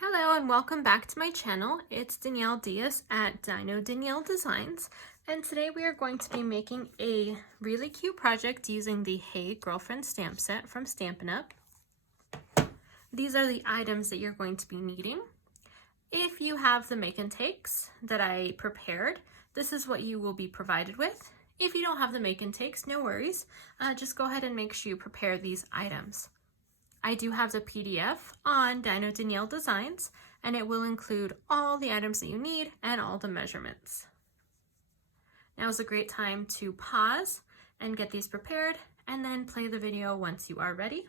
Hello and welcome back to my channel. It's Danielle Diaz at Dino Danielle Designs, and today we are going to be making a really cute project using the Hey Girlfriend stamp set from Stampin' Up. These are the items that you're going to be needing. If you have the make and takes that I prepared, this is what you will be provided with. If you don't have the make and takes, no worries. Just go ahead and make sure you prepare these items. I do have the PDF on Dino Danielle Designs, and it will include all the items that you need and all the measurements. Now is a great time to pause and get these prepared, and then play the video once you are ready.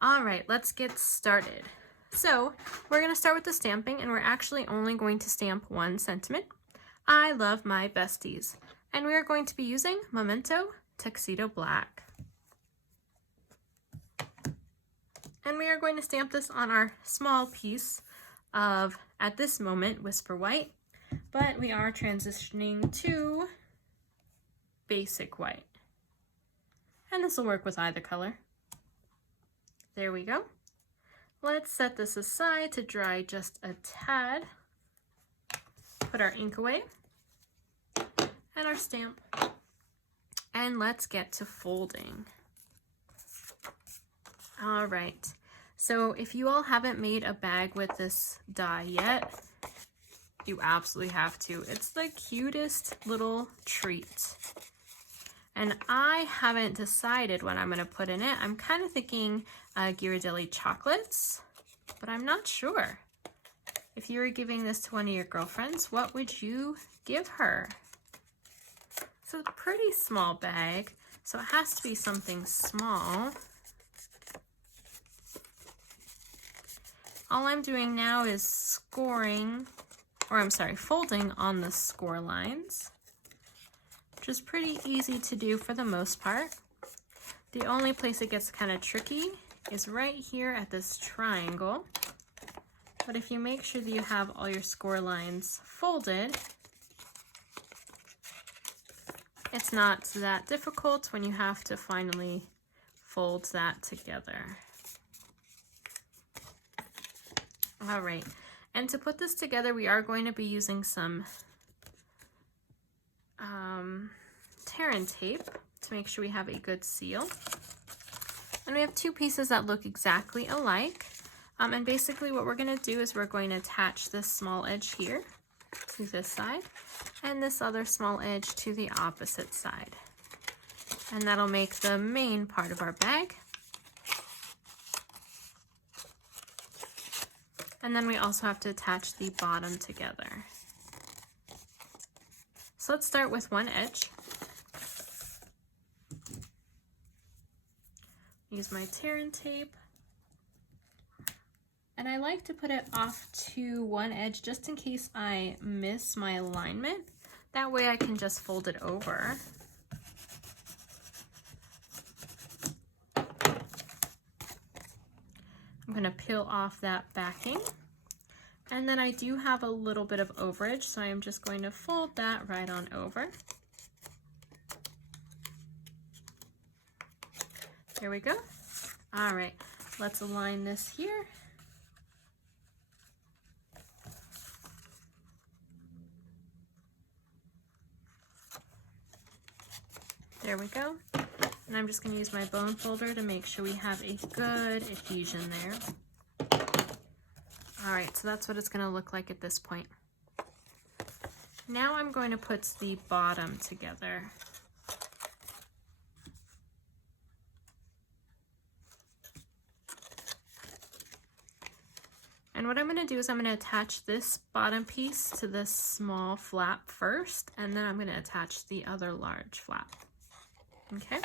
All right, let's get started. So we're going to start with the stamping, and we're actually only going to stamp one sentiment. I love my besties, and we are going to be using Memento Tuxedo Black. And we are going to stamp this on our small piece of, at this moment, Whisper White, but we are transitioning to Basic White. And this will work with either color. There we go. Let's set this aside to dry just a tad. Put our ink away and our stamp. And let's get to folding. All right, so if you all haven't made a bag with this die yet, you absolutely have to. It's the cutest little treat. And I haven't decided what I'm gonna put in it. I'm kind of thinking Ghirardelli chocolates, but I'm not sure. If you were giving this to one of your girlfriends, what would you give her? It's a pretty small bag, so it has to be something small. All I'm doing now is folding on the score lines, which is pretty easy to do for the most part. The only place it gets kind of tricky is right here at this triangle. But if you make sure that you have all your score lines folded, it's not that difficult when you have to finally fold that together. All right, and to put this together, we are going to be using some tear and tape to make sure we have a good seal. And we have two pieces that look exactly alike. And basically what we're gonna do is we're going to attach this small edge here to this side and this other small edge to the opposite side. And that'll make the main part of our bag. And then we also have to attach the bottom together. So let's start with one edge. Use my tear and tape. And I like to put it off to one edge just in case I miss my alignment. That way I can just fold it over. I'm going to peel off that backing, and then I do have a little bit of overage, so I'm just going to fold that right on over. There we go. All right, let's align this here. There we go. And I'm just going to use my bone folder to make sure we have a good adhesion there. All right, so that's what it's going to look like at this point. Now I'm going to put the bottom together. And what I'm going to do is I'm going to attach this bottom piece to this small flap first, and then I'm going to attach the other large flap. Okay.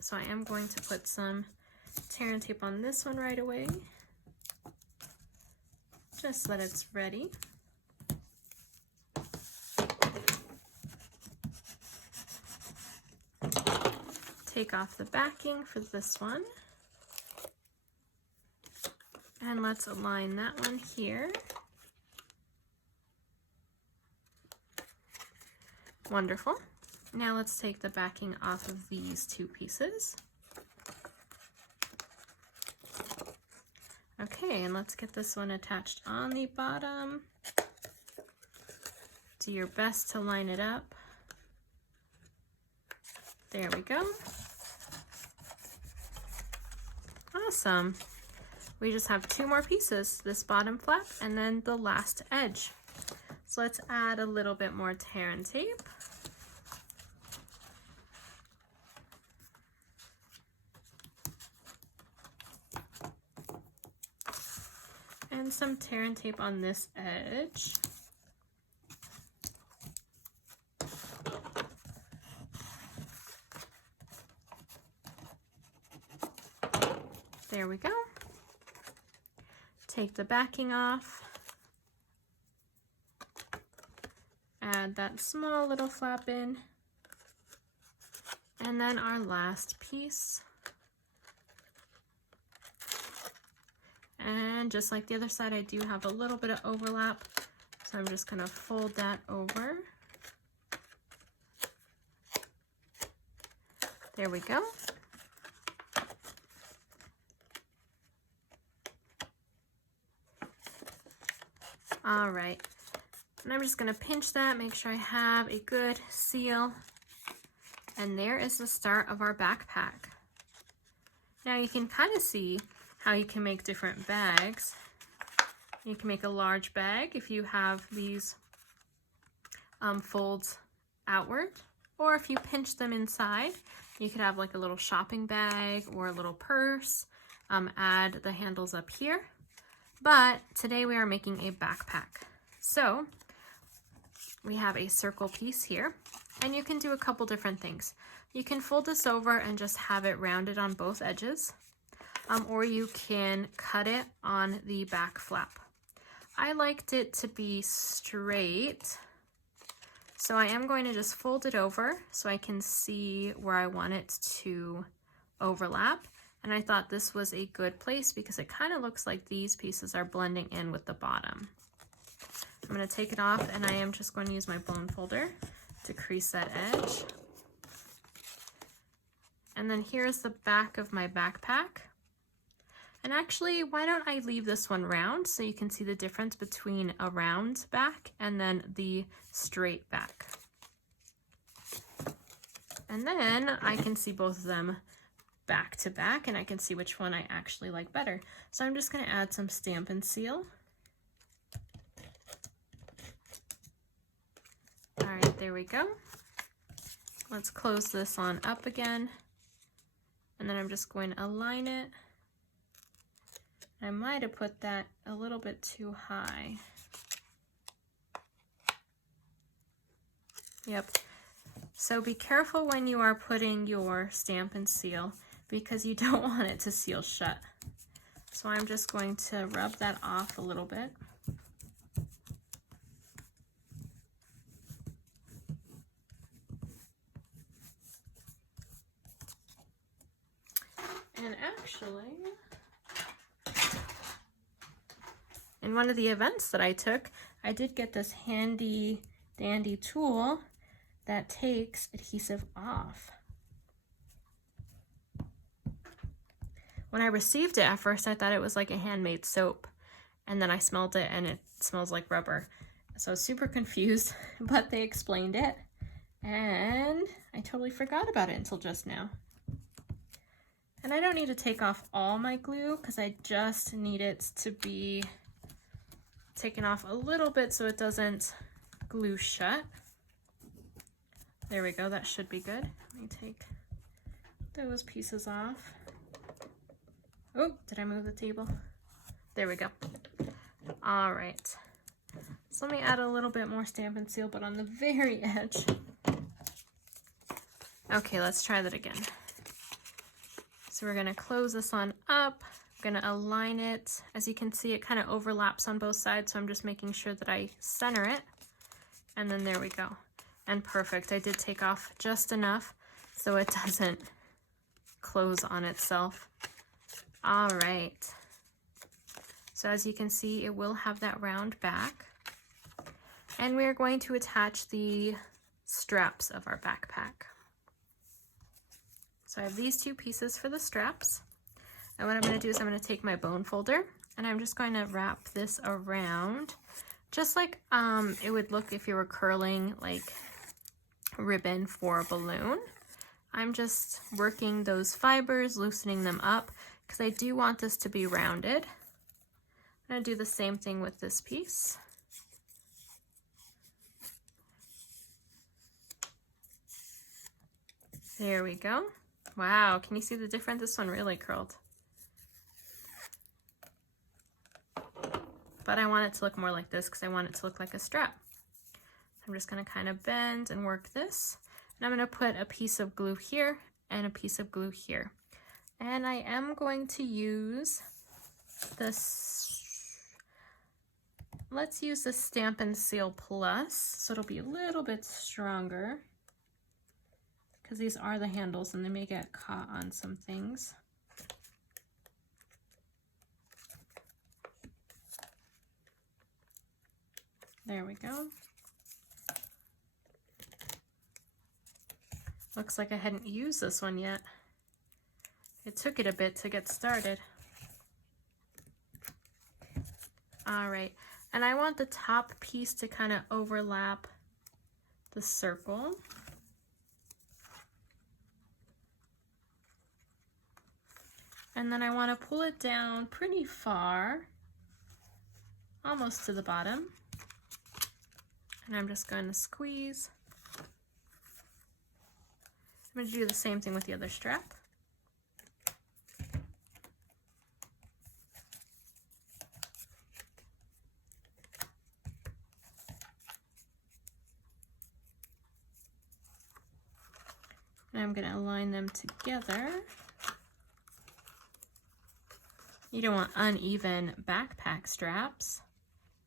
So I am going to put some tear and tape on this one right away, just so that it's ready. Take off the backing for this one. And let's align that one here. Wonderful. Now let's take the backing off of these two pieces. Okay, and let's get this one attached on the bottom. Do your best to line it up. There we go. Awesome. We just have two more pieces, this bottom flap and then the last edge. So let's add a little bit more tear and tape. And some tear and tape on this edge. There we go. Take the backing off. Add that small little flap in. And then our last piece. And just like the other side, I do have a little bit of overlap. So I'm just gonna fold that over. There we go. All right, and I'm just gonna pinch that, make sure I have a good seal. And there is the start of our backpack. Now you can kind of see how you can make different bags. You can make a large bag if you have these folds outward, or if you pinch them inside, you could have like a little shopping bag or a little purse. Add the handles up here. But today we are making a backpack. So we have a circle piece here, and you can do a couple different things. You can fold this over and just have it rounded on both edges, or you can cut it on the back flap. I liked it to be straight, so I am going to just fold it over so I can see where I want it to overlap. And I thought this was a good place because it kind of looks like these pieces are blending in with the bottom. I'm going to take it off, and I am just going to use my bone folder to crease that edge. And then here's the back of my backpack. And actually, why don't I leave this one round so you can see the difference between a round back and then the straight back. And then I can see both of them back to back, and I can see which one I actually like better. So I'm just going to add some Stampin' Seal. All right, there we go. Let's close this on up again, and then I'm just going to align it. I might have put that a little bit too high. Yep. So be careful when you are putting your Stampin' Seal, because you don't want it to seal shut. So I'm just going to rub that off a little bit. And actually, in one of the events that I took, I did get this handy dandy tool that takes adhesive off. When I received it at first, I thought it was like a handmade soap, and then I smelled it and it smells like rubber. So I was super confused, but they explained it, and I totally forgot about it until just now. And I don't need to take off all my glue because I just need it to be taken off a little bit so it doesn't glue shut. There we go, that should be good. Let me take those pieces off. Oh, did I move the table? There we go. All right. So let me add a little bit more Stampin' Seal, but on the very edge. Okay, let's try that again. So we're gonna close this on up. I'm gonna align it. As you can see, it kind of overlaps on both sides, so I'm just making sure that I center it. And then there we go. And perfect. I did take off just enough so it doesn't close on itself. All right. So as you can see, it will have that round back. And we're going to attach the straps of our backpack. So I have these two pieces for the straps. And what I'm going to do is I'm going to take my bone folder and I'm just going to wrap this around just like it would look if you were curling like ribbon for a balloon. I'm just working those fibers, loosening them up because I do want this to be rounded. I'm going to do the same thing with this piece. There we go. Wow, can you see the difference? This one really curled. But I want it to look more like this because I want it to look like a strap. I'm just going to kind of bend and work this. And I'm going to put a piece of glue here and a piece of glue here. And I am going to use this, let's use the Stampin' Seal Plus, so it'll be a little bit stronger because these are the handles and they may get caught on some things. There we go. Looks like I hadn't used this one yet. It took it a bit to get started. All right, and I want the top piece to kind of overlap the circle. And then I want to pull it down pretty far, almost to the bottom. And I'm just going to squeeze. I'm going to do the same thing with the other strap. And I'm going to align them together. You don't want uneven backpack straps.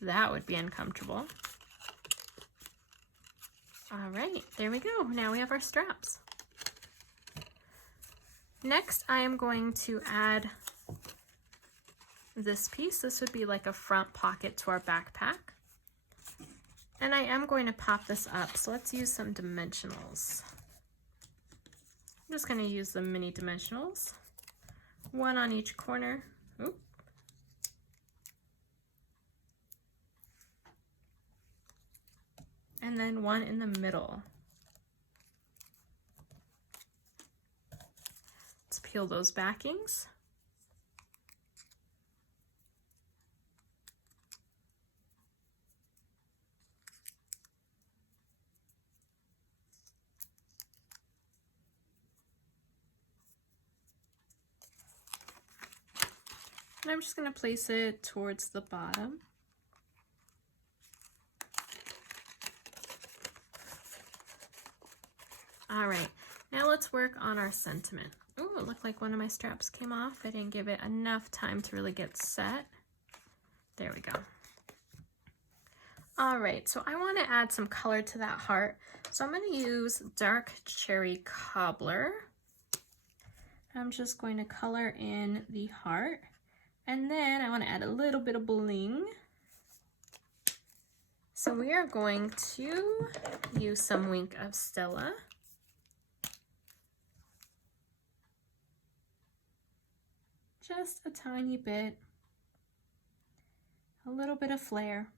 That would be uncomfortable. All right, there we go. Now we have our straps. Next, I am going to add this piece. This would be like a front pocket to our backpack. And I am going to pop this up. So let's use some dimensionals. I'm just going to use the mini dimensionals. One on each corner. Oop. And then one in the middle. Let's peel those backings. And I'm just going to place it towards the bottom. All right, now let's work on our sentiment. Oh, it looked like one of my straps came off. I didn't give it enough time to really get set. There we go. All right, so I want to add some color to that heart. So I'm going to use dark cherry cobbler. I'm just going to color in the heart. And then I want to add a little bit of bling. So we are going to use some Wink of Stella. Just a tiny bit, a little bit of flair.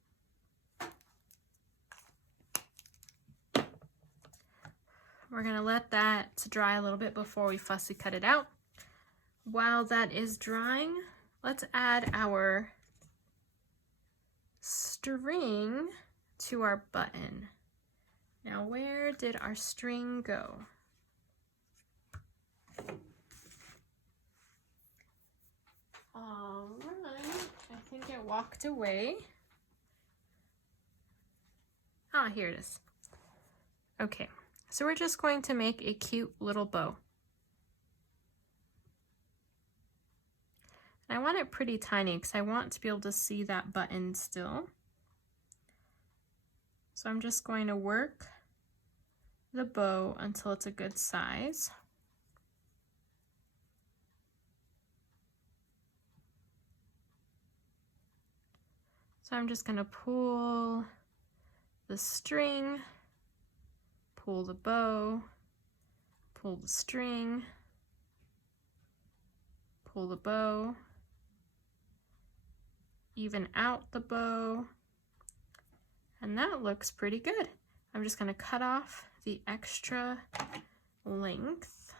We're gonna let that to dry a little bit before we fussy cut it out. While that is drying, let's add our string to our button. Now, where did our string go? All right, I think it walked away. Ah, here it is. Okay, so we're just going to make a cute little bow. And I want it pretty tiny because I want to be able to see that button still. So I'm just going to work the bow until it's a good size. So I'm just going to pull the string, pull the bow, pull the string, pull the bow, even out the bow, and that looks pretty good. I'm just going to cut off the extra length.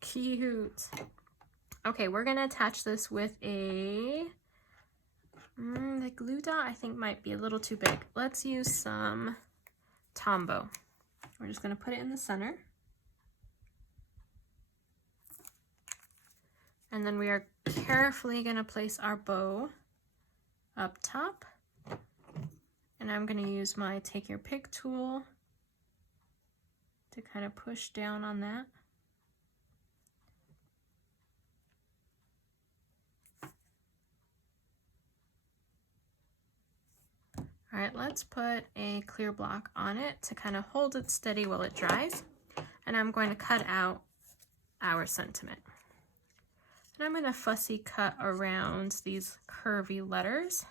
Cute. Okay, we're going to attach this with the glue dot I think might be a little too big. Let's use some Tombow. We're just going to put it in the center. And then we are carefully going to place our bow up top. And I'm going to use my Take Your Pick tool to kind of push down on that. All right, let's put a clear block on it to kind of hold it steady while it dries. And I'm going to cut out our sentiment. And I'm going to fussy cut around these curvy letters.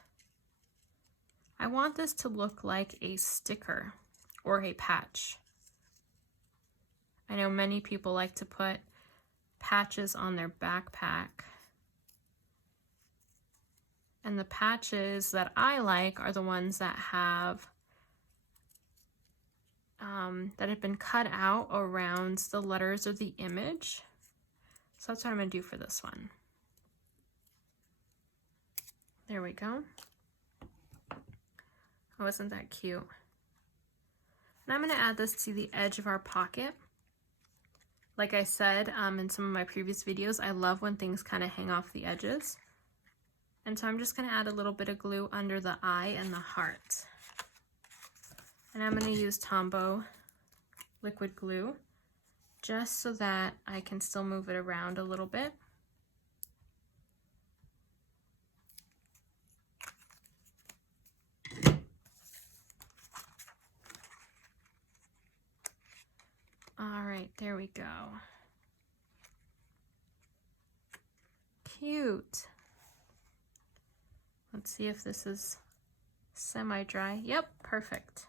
I want this to look like a sticker or a patch. I know many people like to put patches on their backpack. And the patches that I like are the ones that have been cut out around the letters or the image. So that's what I'm going to do for this one. There we go. Oh, isn't that cute? And I'm going to add this to the edge of our pocket. Like I said in some of my previous videos, I love when things kind of hang off the edges. And so I'm just going to add a little bit of glue under the eye and the heart. And I'm going to use Tombow liquid glue just so that I can still move it around a little bit. All right, there we go. Cute. Let's see if this is semi-dry. Yep, perfect.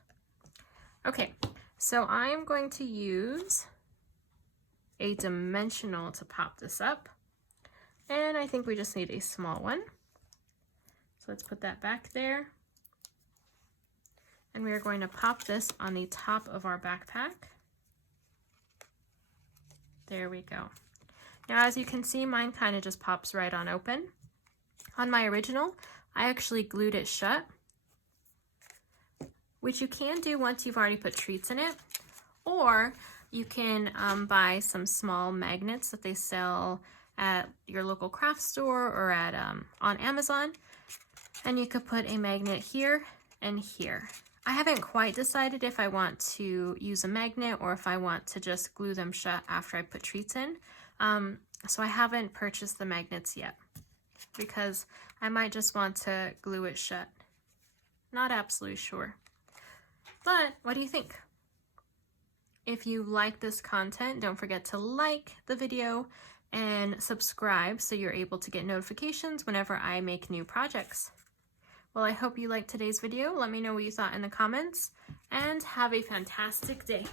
Okay, so I'm going to use a dimensional to pop this up. And I think we just need a small one. So let's put that back there. And we are going to pop this on the top of our backpack. There we go. Now, as you can see, mine kind of just pops right on open. On my original, I actually glued it shut, which you can do once you've already put treats in it, or you can buy some small magnets that they sell at your local craft store or at on Amazon, and you could put a magnet here and here. I haven't quite decided if I want to use a magnet or if I want to just glue them shut after I put treats in, so I haven't purchased the magnets yet because I might just want to glue it shut. Not absolutely sure. But what do you think? If you like this content, don't forget to like the video and subscribe so you're able to get notifications whenever I make new projects. Well, I hope you liked today's video. Let me know what you thought in the comments, and have a fantastic day.